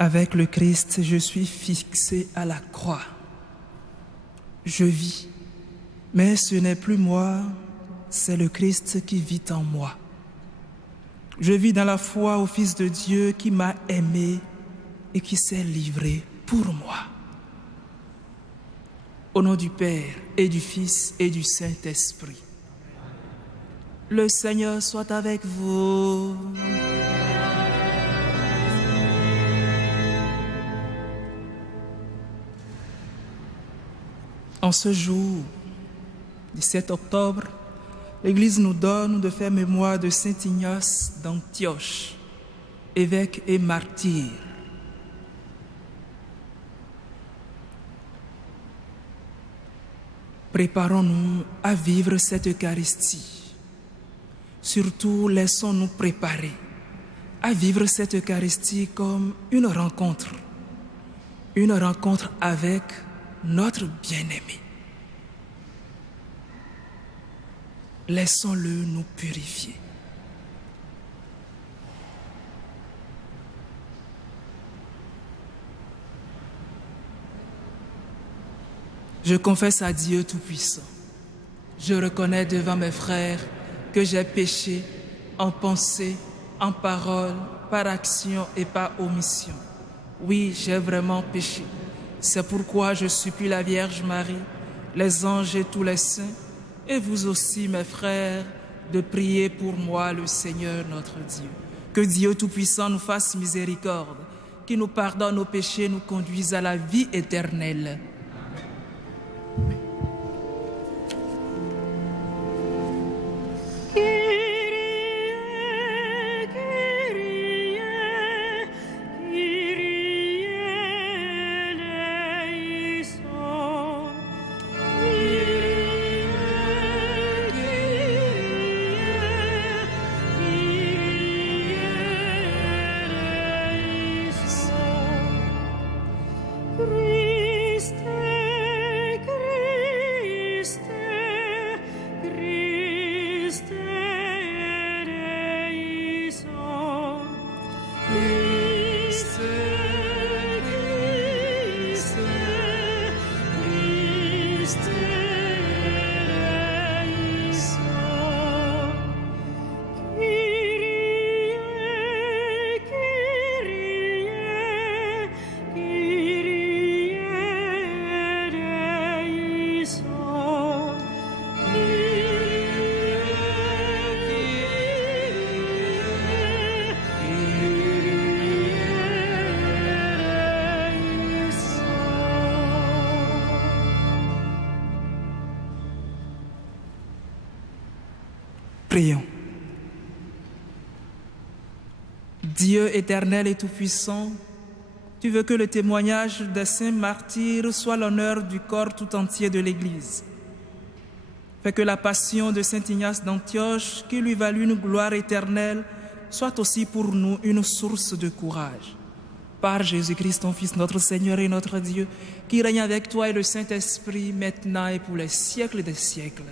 Avec le Christ, je suis fixé à la croix. Je vis, mais ce n'est plus moi, c'est le Christ qui vit en moi. Je vis dans la foi au Fils de Dieu qui m'a aimé et qui s'est livré pour moi. Au nom du Père et du Fils et du Saint-Esprit. Le Seigneur soit avec vous. En ce jour, 17 octobre, l'Église nous donne de faire mémoire de Saint Ignace d'Antioche, évêque et martyr. Préparons-nous à vivre cette Eucharistie. Surtout, laissons-nous préparer à vivre cette Eucharistie comme une rencontre avec notre bien-aimé. Laissons-le nous purifier. Je confesse à Dieu Tout-Puissant. Je reconnais devant mes frères que j'ai péché en pensée, en parole, par action et par omission. Oui, j'ai vraiment péché. C'est pourquoi je supplie la Vierge Marie, les anges et tous les saints, et vous aussi, mes frères, de prier pour moi, le Seigneur notre Dieu. Que Dieu Tout-Puissant nous fasse miséricorde, qu'il nous pardonne nos péchés et nous conduise à la vie éternelle. Prions. Dieu éternel et tout-puissant, tu veux que le témoignage des saints martyrs soit l'honneur du corps tout entier de l'Église. Fais que la passion de Saint Ignace d'Antioche, qui lui valut une gloire éternelle, soit aussi pour nous une source de courage. Par Jésus-Christ, ton Fils, notre Seigneur et notre Dieu, qui règne avec toi et le Saint-Esprit, maintenant et pour les siècles des siècles.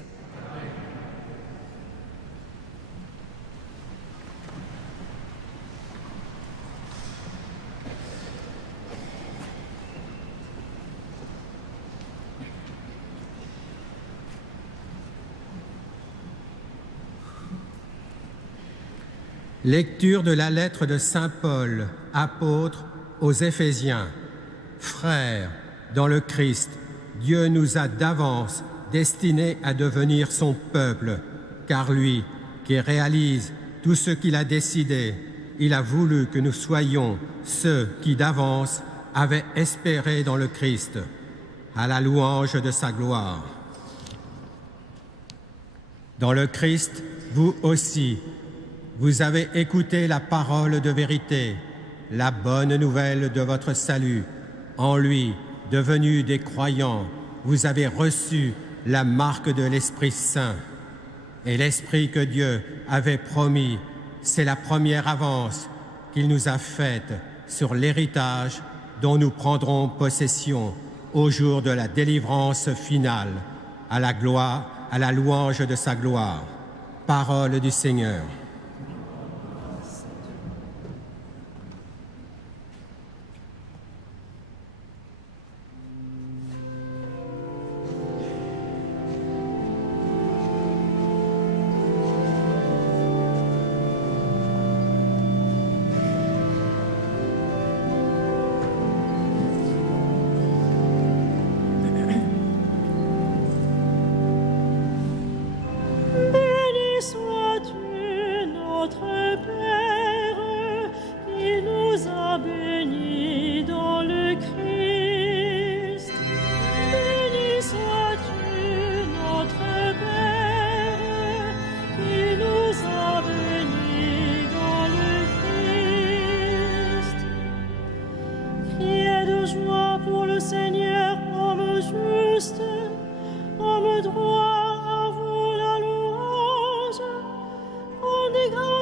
Lecture de la lettre de Saint Paul, apôtre aux Éphésiens. Frères, dans le Christ, Dieu nous a d'avance destinés à devenir son peuple, car lui, qui réalise tout ce qu'il a décidé, il a voulu que nous soyons ceux qui d'avance avaient espéré dans le Christ, à la louange de sa gloire. Dans le Christ, vous aussi, vous avez écouté la parole de vérité, la bonne nouvelle de votre salut. En lui, devenus des croyants, vous avez reçu la marque de l'Esprit Saint. Et l'Esprit que Dieu avait promis, c'est la première avance qu'il nous a faite sur l'héritage dont nous prendrons possession au jour de la délivrance finale, à la gloire, à la louange de sa gloire. Parole du Seigneur.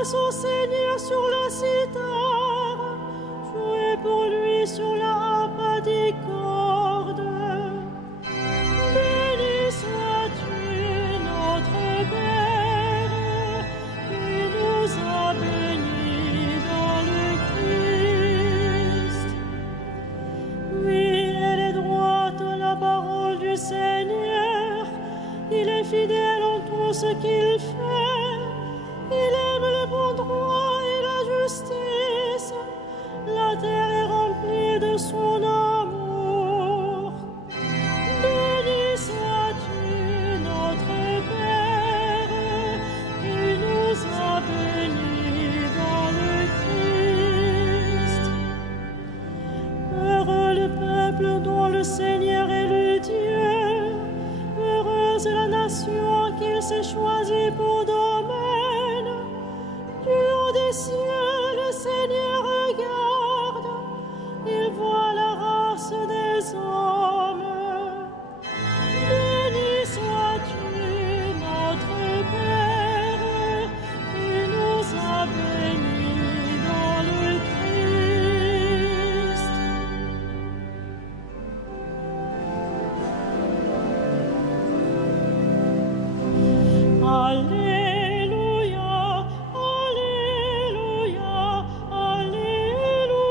grâce au Seigneur sur la cithare, jouez pour lui sur la harpe des cordes. Béni sois-tu, notre Père, qui nous a bénis dans le Christ. Oui, elle est droite la parole du Seigneur, il est fidèle en tout ce qu'il fait, il aime le bon droit et la justice, la terre est remplie de son amour. Béni sois-tu, notre Père, qui nous a bénis dans le Christ. Heureux le peuple dont le Seigneur est le Dieu, heureuse la nation qu'il s'est choisie pour domaine. Du haut des cieux, le Seigneur regarde, il voit la race des hommes. Béni sois-tu, notre Père, qui nous a bénis dans le Christ. Alléluia, Alléluia, Alléluia,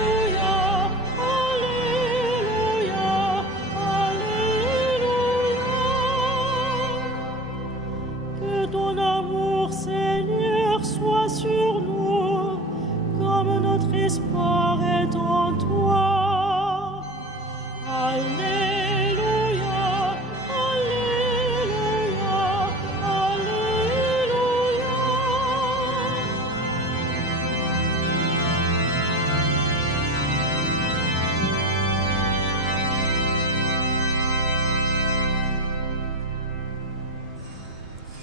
Alléluia, Alléluia, Alléluia. Que ton amour, Seigneur, soit sur nous, comme notre espoir est en toi. Alléluia.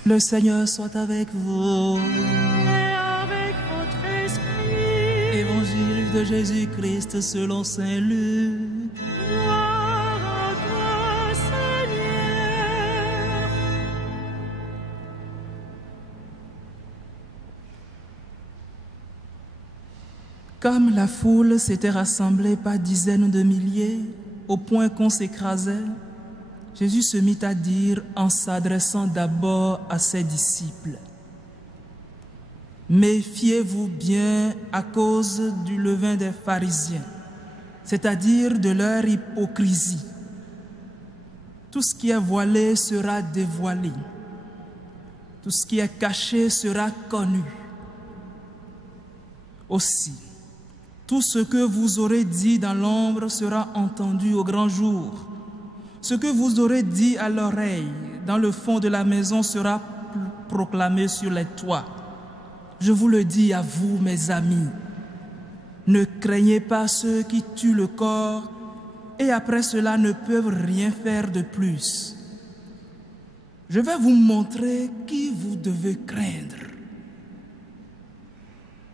Le Seigneur soit avec vous. Et avec votre esprit. Évangile de Jésus-Christ selon saint Luc. Gloire à toi, Seigneur. Comme la foule s'était rassemblée par dizaines de milliers, au point qu'on s'écrasait, Jésus se mit à dire en s'adressant d'abord à ses disciples: méfiez-vous bien à cause du levain des pharisiens, c'est-à-dire de leur hypocrisie. Tout ce qui est voilé sera dévoilé, tout ce qui est caché sera connu. Aussi, tout ce que vous aurez dit dans l'ombre sera entendu au grand jour. Ce que vous aurez dit à l'oreille dans le fond de la maison sera proclamé sur les toits. Je vous le dis à vous, mes amis, ne craignez pas ceux qui tuent le corps et après cela ne peuvent rien faire de plus. Je vais vous montrer qui vous devez craindre.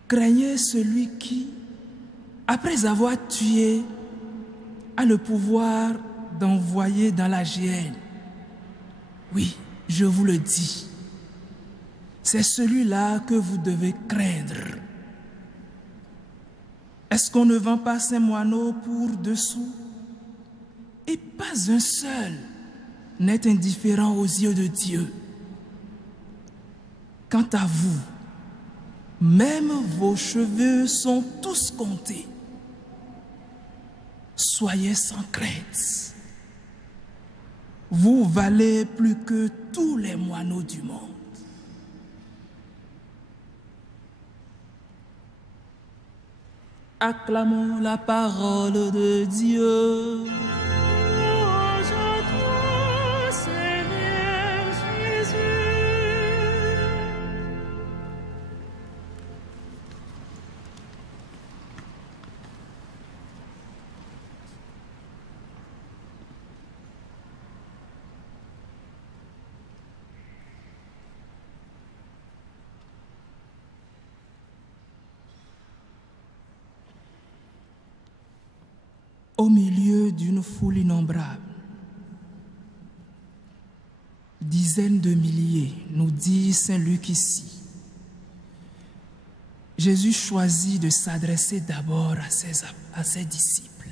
Craignez celui qui, après avoir tué, a le pouvoir d'envoyer dans la géhenne. Oui, je vous le dis, c'est celui-là que vous devez craindre. Est-ce qu'on ne vend pas ces moineaux pour 2 sous? Et pas un seul n'est indifférent aux yeux de Dieu. Quant à vous, même vos cheveux sont tous comptés. Soyez sans crainte. Vous valez plus que tous les moineaux du monde. Acclamons la parole de Dieu. Louange à toi, Seigneur Jésus. Au milieu d'une foule innombrable, dizaines dizaines de milliers, nous dit Saint Luc ici, Jésus choisit de s'adresser d'abord à ses disciples.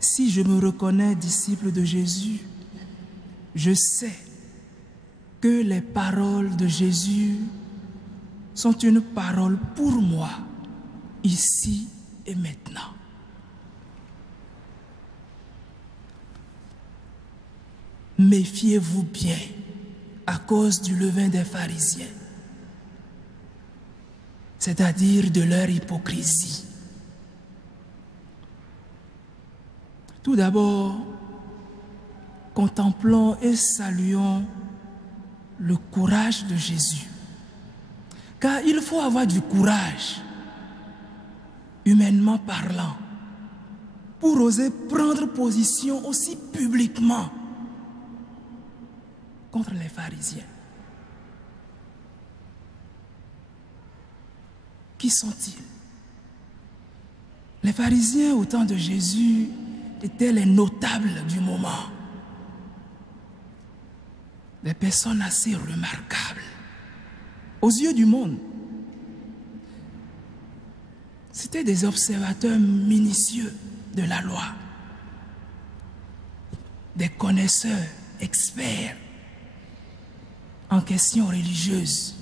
Si je me reconnais disciple de Jésus, je sais que les paroles de Jésus sont une parole pour moi, ici et maintenant. Méfiez-vous bien à cause du levain des pharisiens, c'est-à-dire de leur hypocrisie. Tout d'abord, contemplons et saluons le courage de Jésus. Car il faut avoir du courage, humainement parlant, pour oser prendre position aussi publiquement contre les pharisiens. Qui sont-ils? Les pharisiens au temps de Jésus étaient les notables du moment. Des personnes assez remarquables aux yeux du monde. C'étaient des observateurs minutieux de la loi, des connaisseurs, experts en questions religieuses.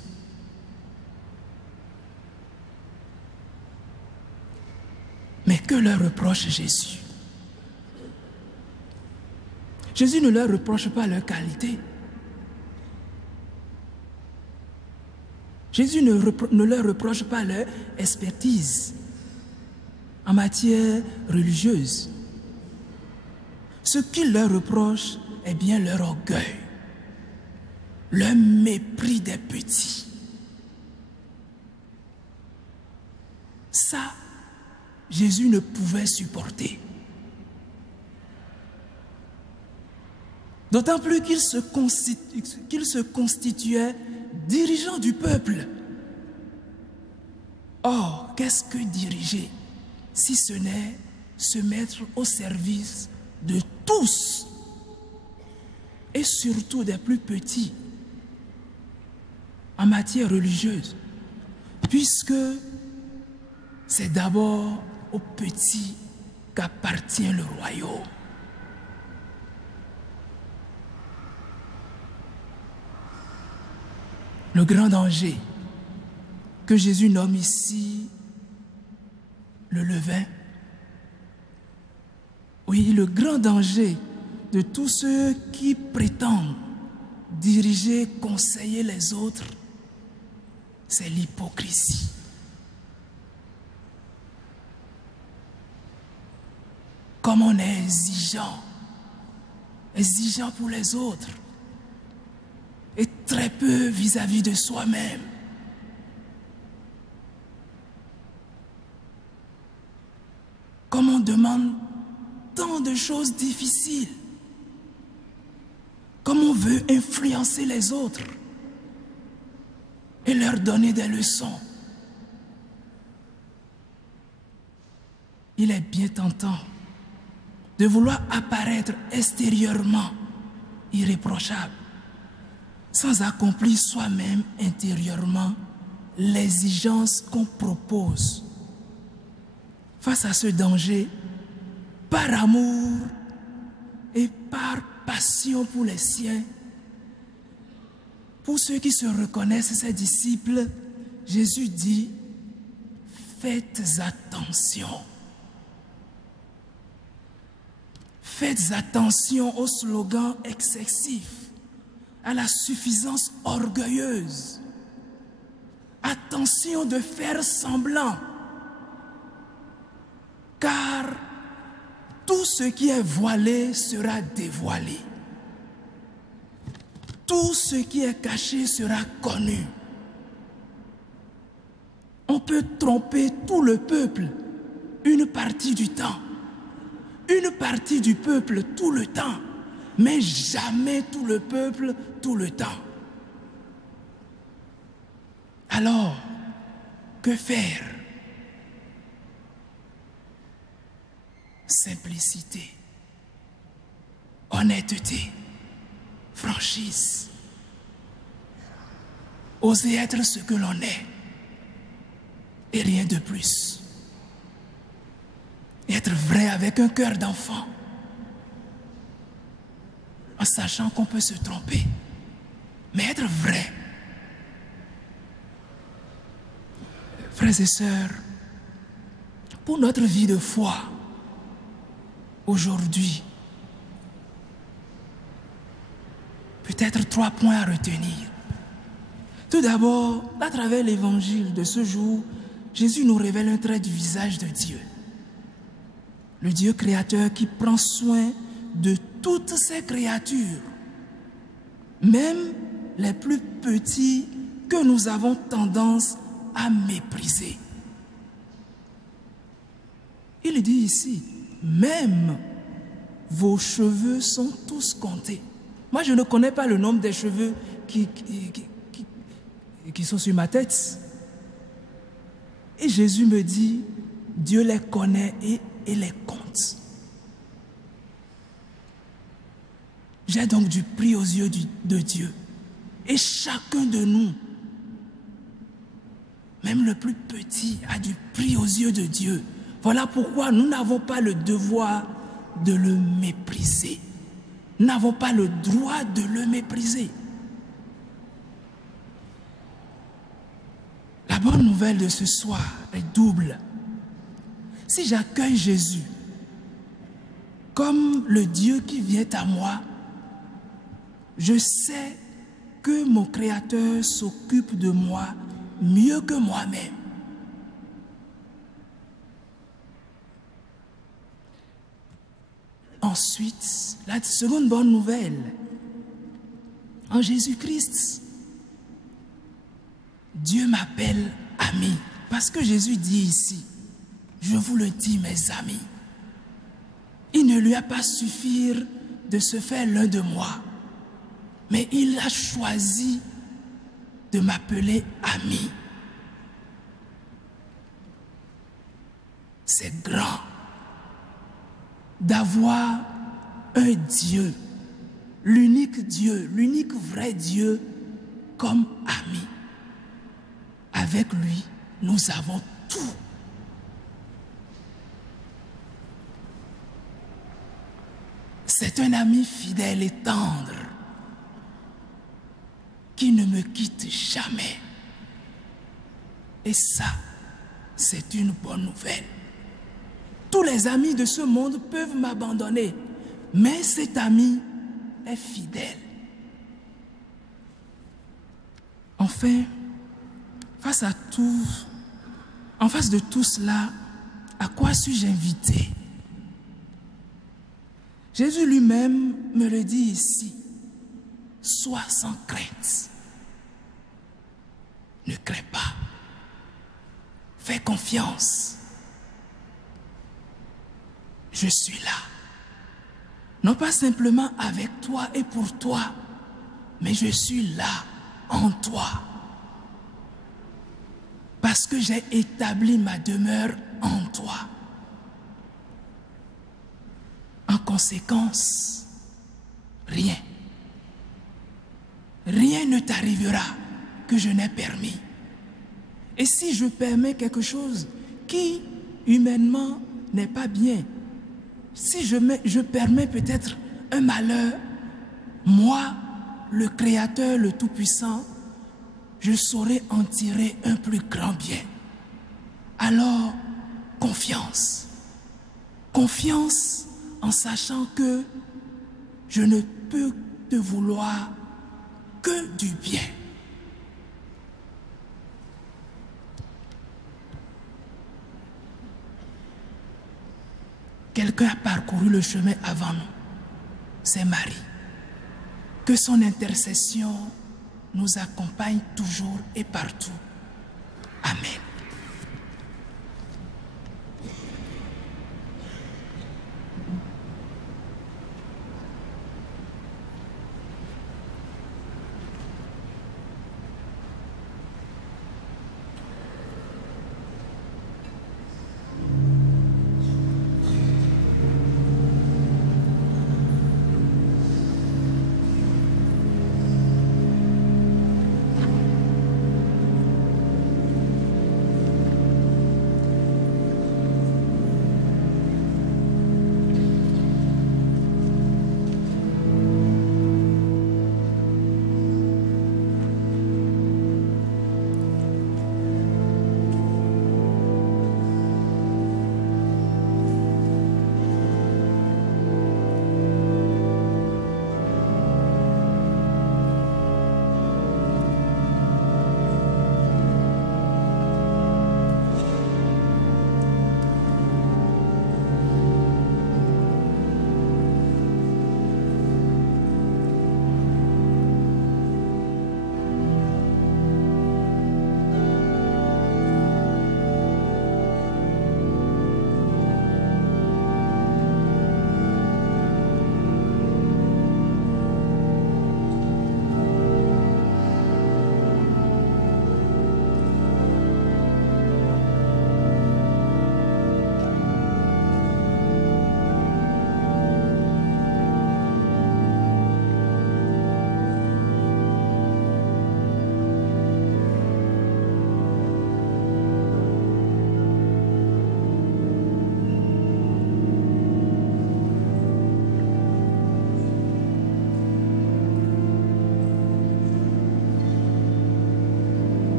Mais que leur reproche Jésus? Jésus ne leur reproche pas leur qualité. Jésus ne leur reproche pas leur expertise en matière religieuse. Ce qu'il leur reproche est bien leur orgueil, leur mépris des petits. Ça, Jésus ne pouvait supporter. D'autant plus qu'il se constituait dirigeant du peuple. Or, qu'est-ce que diriger si ce n'est se mettre au service de tous et surtout des plus petits en matière religieuse, puisque c'est d'abord aux petits qu'appartient le royaume. Le grand danger que Jésus nomme ici le levain, oui, le grand danger de tous ceux qui prétendent diriger, conseiller les autres, c'est l'hypocrisie. Comme on est exigeant pour les autres, et très peu vis-à-vis de soi-même. Comme on demande tant de choses difficiles, comme on veut influencer les autres et leur donner des leçons. Il est bien tentant de vouloir apparaître extérieurement irréprochable, sans accomplir soi-même intérieurement l'exigence qu'on propose. Face à ce danger, par amour et par passion pour les siens, pour ceux qui se reconnaissent ses disciples, Jésus dit, faites attention. Faites attention aux slogans excessifs, à la suffisance orgueilleuse. Attention de faire semblant, car tout ce qui est voilé sera dévoilé. Tout ce qui est caché sera connu. On peut tromper tout le peuple une partie du temps, une partie du peuple tout le temps, mais jamais tout le peuple tout le temps. Alors, que faire? Simplicité, honnêteté, franchise. Oser être ce que l'on est et rien de plus. Et être vrai avec un cœur d'enfant, en sachant qu'on peut se tromper, mais être vrai. Frères et sœurs, pour notre vie de foi, aujourd'hui, peut-être 3 points à retenir. Tout d'abord, à travers l'évangile de ce jour, Jésus nous révèle un trait du visage de Dieu. Le Dieu créateur qui prend soin de toutes ses créatures, même les plus petits que nous avons tendance à mépriser. Il dit ici, même vos cheveux sont tous comptés. Moi, je ne connais pas le nombre des cheveux qui sont sur ma tête. Et Jésus me dit, Dieu les connaît et les compte. J'ai donc du prix aux yeux de Dieu. Et chacun de nous, même le plus petit, a du prix aux yeux de Dieu. Voilà pourquoi nous n'avons pas le devoir de le mépriser. Nous n'avons pas le droit de le mépriser. La bonne nouvelle de ce soir est double. Si j'accueille Jésus comme le Dieu qui vient à moi, je sais que mon Créateur s'occupe de moi mieux que moi-même. Ensuite, la seconde bonne nouvelle, en Jésus-Christ, Dieu m'appelle ami. Parce que Jésus dit ici, je vous le dis mes amis, il ne lui a pas suffi de se faire l'un de moi, mais il a choisi de m'appeler ami. C'est grand d'avoir un Dieu, l'unique vrai Dieu comme ami. Avec lui, nous avons tout. C'est un ami fidèle et tendre qui ne me quitte jamais. Et ça, c'est une bonne nouvelle. Tous les amis de ce monde peuvent m'abandonner, mais cet ami est fidèle. Enfin, en face de tout cela, à quoi suis-je invité? Jésus lui-même me le dit ici. Sois sans crainte. Ne crains pas. Fais confiance. Je suis là. Non pas simplement avec toi et pour toi, mais je suis là en toi. Parce que j'ai établi ma demeure en toi. En conséquence, rien ne t'arrivera que je n'ai permis. Et si je permets quelque chose qui, humainement, n'est pas bien, si je permets peut-être un malheur, moi, le Créateur, le Tout-Puissant, je saurai en tirer un plus grand bien. Alors, confiance. Confiance en sachant que je ne peux te vouloir que du bien. Quelqu'un a parcouru le chemin avant nous. C'est Marie. Que son intercession nous accompagne toujours et partout. Amen.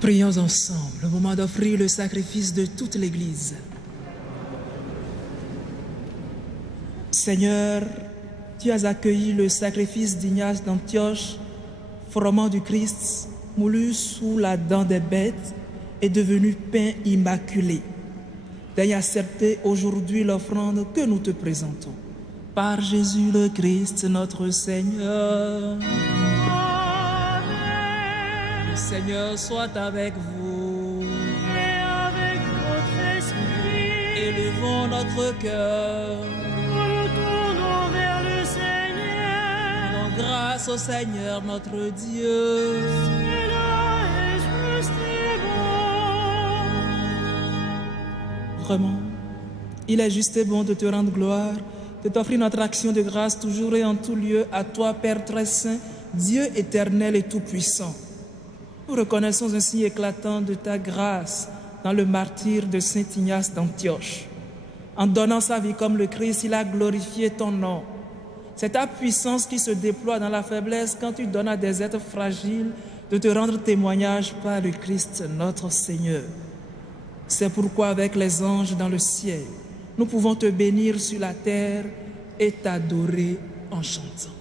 Prions ensemble au moment d'offrir le sacrifice de toute l'Église. Seigneur, tu as accueilli le sacrifice d'Ignace d'Antioche, froment du Christ, moulu sous la dent des bêtes et devenu pain immaculé. Daigne accepter aujourd'hui l'offrande que nous te présentons. Par Jésus le Christ, notre Seigneur. Amen. Le Seigneur soit avec vous. Et avec votre esprit, Élevons notre cœur. nous nous tournons vers le Seigneur. Rendons grâce au Seigneur notre Dieu. Cela est juste et bon. Vraiment, il est juste et bon de te rendre gloire, de t'offrir notre action de grâce toujours et en tout lieu à toi, Père très saint, Dieu éternel et tout-puissant. Nous reconnaissons un signe éclatant de ta grâce dans le martyre de Saint Ignace d'Antioche. En donnant sa vie comme le Christ, il a glorifié ton nom. C'est ta puissance qui se déploie dans la faiblesse quand tu donnes à des êtres fragiles de te rendre témoignage par le Christ notre Seigneur. C'est pourquoi avec les anges dans le ciel, nous pouvons te bénir sur la terre et t'adorer en chantant.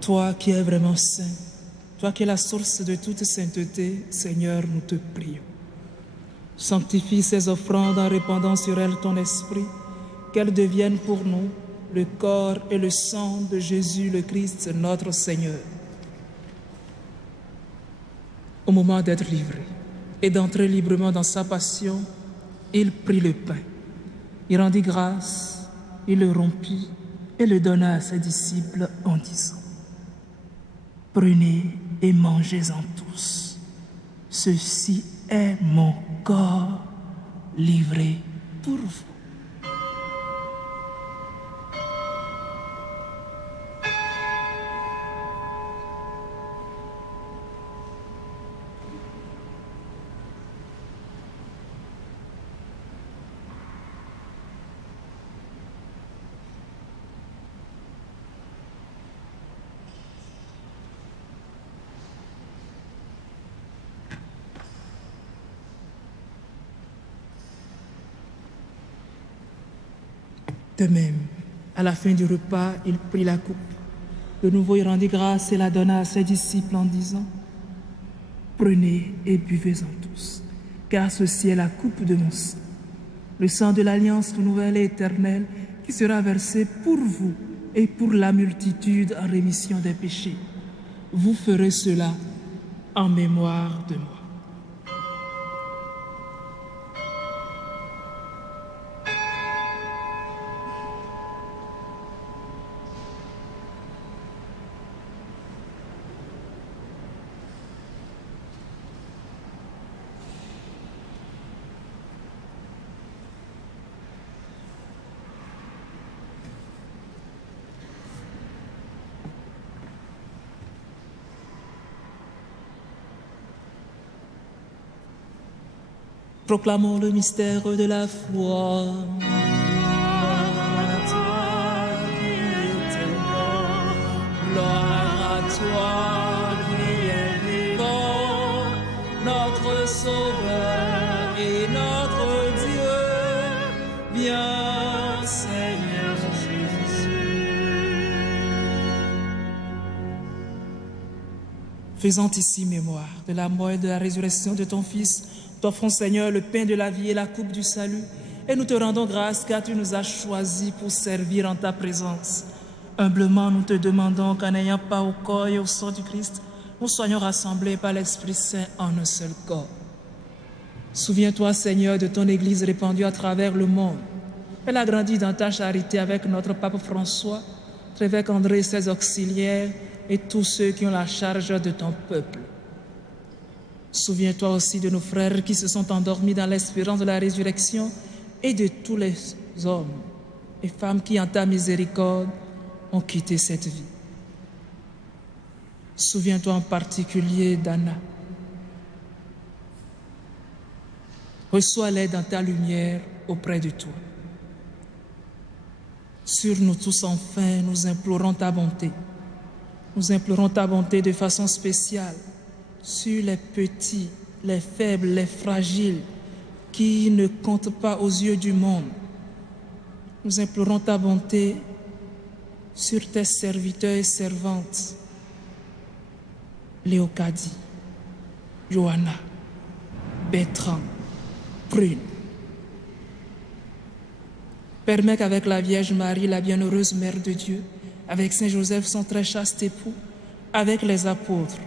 Toi qui es vraiment saint, toi qui es la source de toute sainteté, Seigneur, nous te prions. Sanctifie ces offrandes en répandant sur elles ton esprit, qu'elles deviennent pour nous le corps et le sang de Jésus le Christ, notre Seigneur. Au moment d'être livré et d'entrer librement dans sa passion, il prit le pain. Il rendit grâce, il le rompit et le donna à ses disciples en disant: Prenez et mangez-en tous. Ceci est mon corps livré pour vous. De même, à la fin du repas, il prit la coupe. De nouveau, il rendit grâce et la donna à ses disciples en disant: Prenez et buvez-en tous, car ceci est la coupe de mon sang, le sang de l'alliance nouvelle et éternelle qui sera versé pour vous et pour la multitude en rémission des péchés. Vous ferez cela en mémoire de moi. Proclamons le mystère de la foi. Gloire à toi qui es mort, gloire à toi qui es vivant, notre Sauveur et notre Dieu. Viens, Seigneur Jésus. Faisant ici mémoire de la mort et de la résurrection de ton Fils, t'offrons, Seigneur, le pain de la vie et la coupe du salut, et nous te rendons grâce car tu nous as choisis pour servir en ta présence. Humblement, nous te demandons qu'en n'ayant pas au corps et au sang du Christ, nous soyons rassemblés par l'Esprit Saint en un seul corps. Souviens-toi, Seigneur, de ton Église répandue à travers le monde. Elle a grandi dans ta charité avec notre pape François, évêque André et ses auxiliaires, et tous ceux qui ont la charge de ton peuple. Souviens-toi aussi de nos frères qui se sont endormis dans l'espérance de la résurrection et de tous les hommes et femmes qui, en ta miséricorde, ont quitté cette vie. Souviens-toi en particulier d'Anna. Reçois-les dans ta lumière auprès de toi. Sur nous tous, enfin, nous implorons ta bonté. Nous implorons ta bonté de façon spéciale sur les petits, les faibles, les fragiles qui ne comptent pas aux yeux du monde. Nous implorons ta bonté sur tes serviteurs et servantes, Léocadie, Johanna, Bertrand, Prune. Permets qu'avec la Vierge Marie, la bienheureuse Mère de Dieu, avec Saint Joseph, son très chaste époux, avec les apôtres,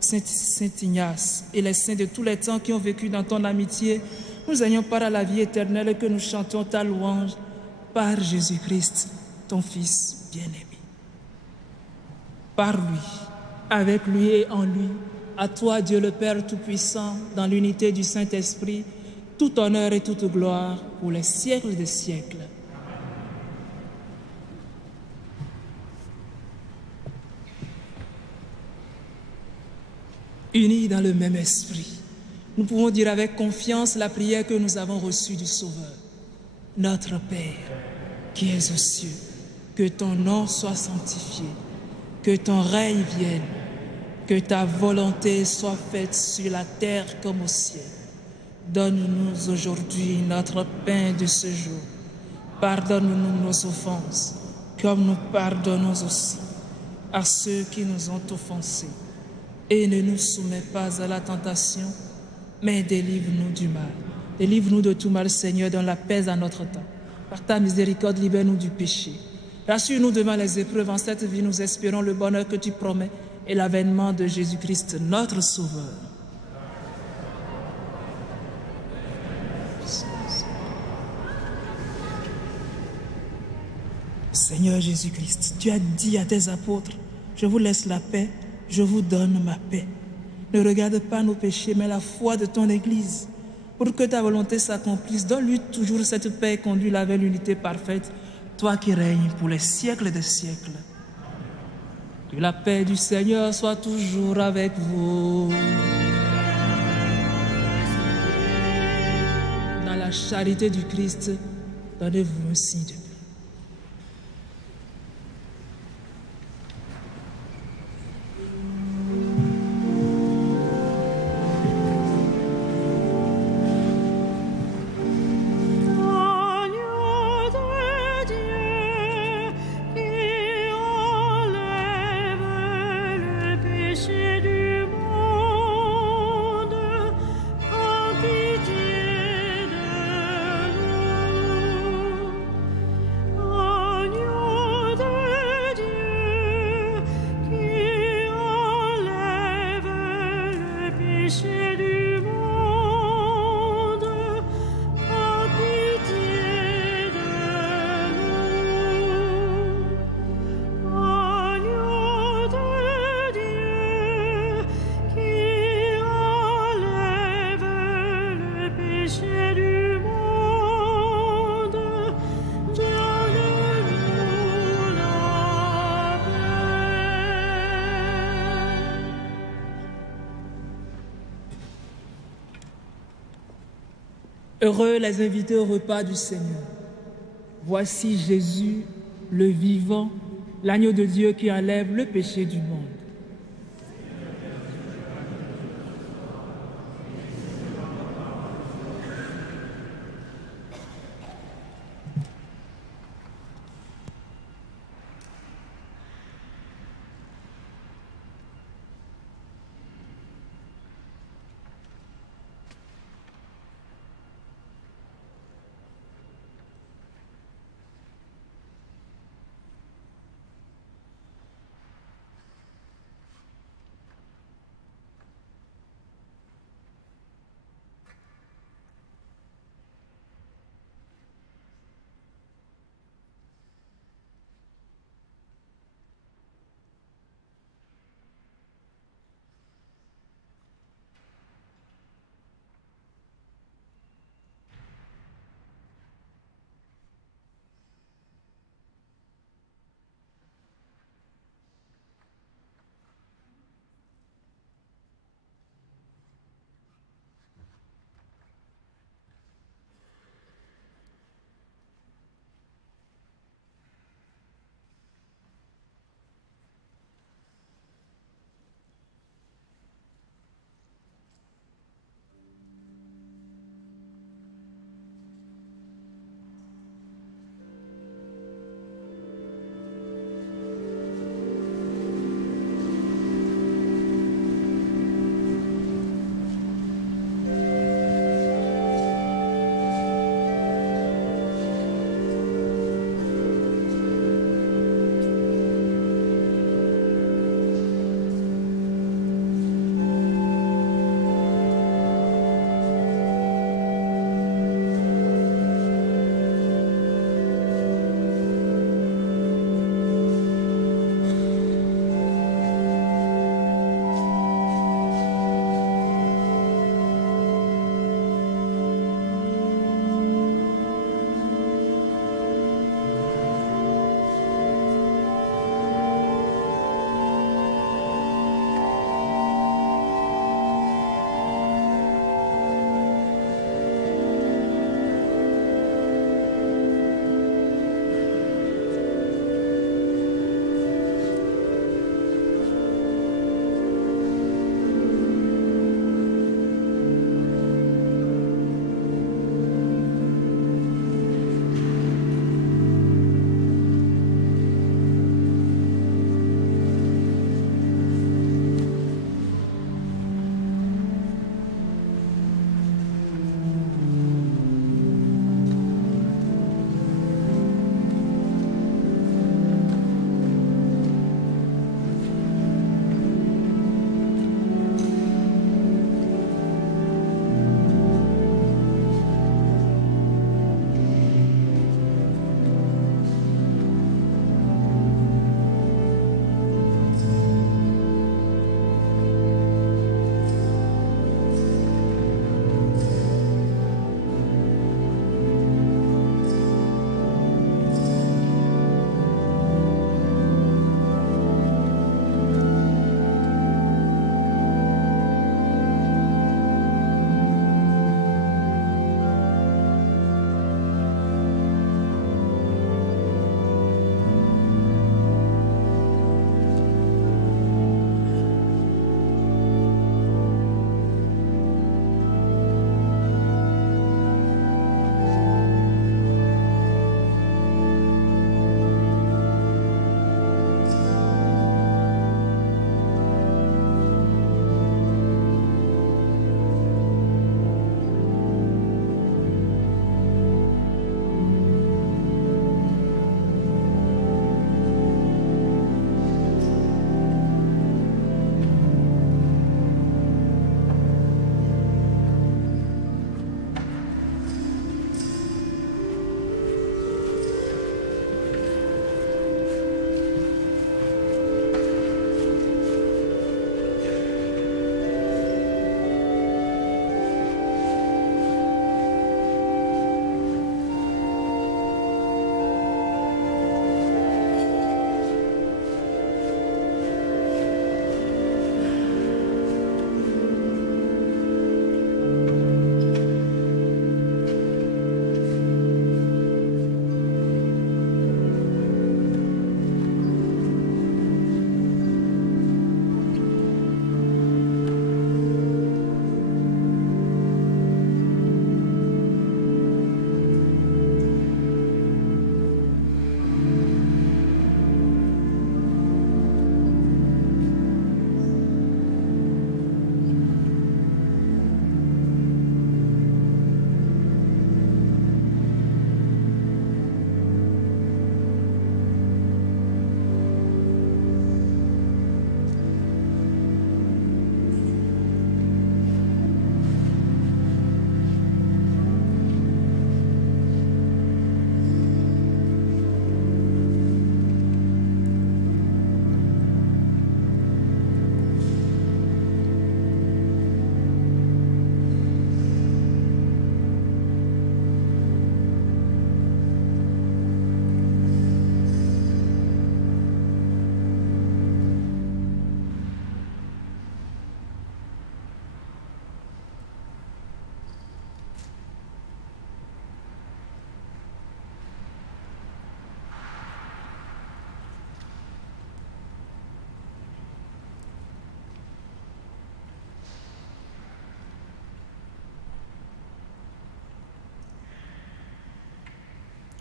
Saint Ignace et les saints de tous les temps qui ont vécu dans ton amitié, nous ayons part à la vie éternelle et que nous chantions ta louange par Jésus-Christ, ton Fils bien-aimé. Par lui, avec lui et en lui, à toi, Dieu le Père Tout-Puissant, dans l'unité du Saint-Esprit, tout honneur et toute gloire pour les siècles des siècles. Unis dans le même esprit, nous pouvons dire avec confiance la prière que nous avons reçue du Sauveur. Notre Père, qui es aux cieux, que ton nom soit sanctifié, que ton règne vienne, que ta volonté soit faite sur la terre comme au ciel. Donne-nous aujourd'hui notre pain de ce jour. Pardonne-nous nos offenses, comme nous pardonnons aussi à ceux qui nous ont offensés. Et ne nous soumets pas à la tentation, mais délivre-nous du mal. Délivre-nous de tout mal, Seigneur, donne la paix à notre temps. Par ta miséricorde, libère-nous du péché. Rassure-nous devant les épreuves. En cette vie, nous espérons le bonheur que tu promets et l'avènement de Jésus-Christ, notre Sauveur. Seigneur Jésus-Christ, tu as dit à tes apôtres, je vous laisse la paix, je vous donne ma paix. Ne regarde pas nos péchés, mais la foi de ton Église. Pour que ta volonté s'accomplisse, donne-lui toujours cette paix et conduis-la vers l'unité parfaite, toi qui règnes pour les siècles des siècles. Que la paix du Seigneur soit toujours avec vous. Dans la charité du Christ, donnez-vous un signe de paix. Heureux les invités au repas du Seigneur. Voici Jésus, le vivant, l'agneau de Dieu qui enlève le péché du monde.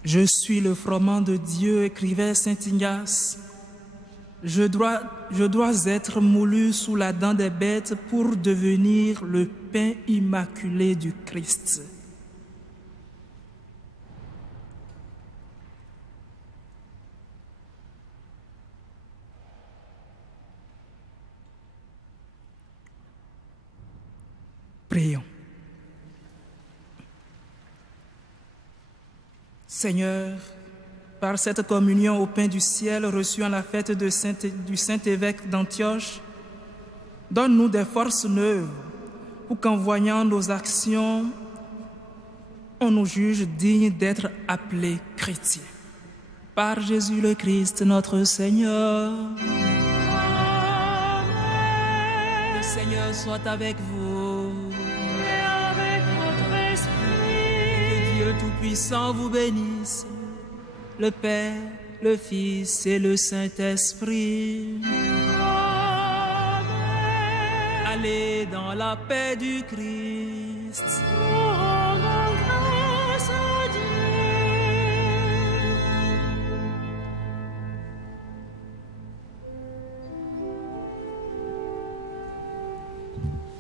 Je suis le froment de Dieu, écrivait saint Ignace. Je dois être moulu sous la dent des bêtes pour devenir le pain immaculé du Christ. Prions. Seigneur, par cette communion au pain du ciel reçue en la fête du Saint-Évêque d'Antioche, donne-nous des forces neuves pour qu'en voyant nos actions, on nous juge dignes d'être appelés chrétiens. Par Jésus le Christ, notre Seigneur. Amen. Le Seigneur soit avec vous. Et avec votre esprit. Que Dieu Tout-Puissant vous bénisse, le Père, le Fils et le Saint-Esprit. Amen. Allez dans la paix du Christ. Nous rendons grâce à Dieu.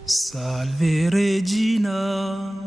Salve Regina.